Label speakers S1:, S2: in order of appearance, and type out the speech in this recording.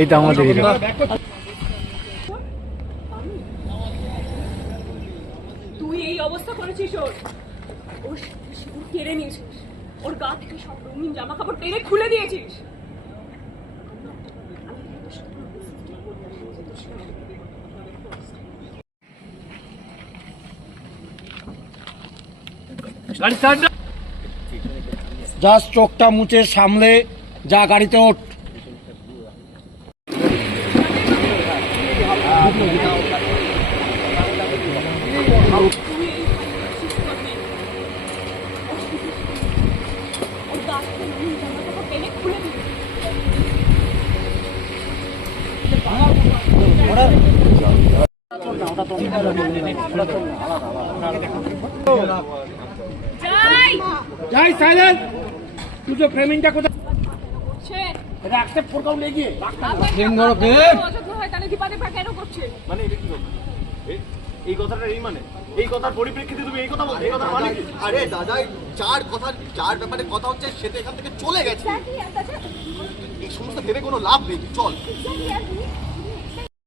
S1: এইটা আমাদের হিরো
S2: তুই এই অবস্থা করেছিস ওর? ওর সিঁদুর কেড়ে নিয়েছিস। ওর গা থেকে সব রঙিন জামা কাপড় টেনে খুলে দিয়েছিস।
S3: জাস্ট চোখটা মুছে সামলে যা গাড়িতে ওঠ।
S2: তুই এই
S3: তুজো ফ্রেমিংটা কোথায়?
S2: সে
S3: এটা অ্যাকসেপ্ট ফর কাউ
S2: ফ্রেম ধরো ফ্রেম। কেন করছে?
S4: মানে এটা কি এই কথাটা এই মানে? এই কথার পরিপ্রেক্ষিতে তুমি এই কথা বলছো এই কথা মানে কি?
S5: আরে দাদা চার কথা চার ব্যাপারে কথা হচ্ছে সে তো এখান থেকে চলে গেছে। এই সমস্ত ভেবে কোনো লাভ নেই চল।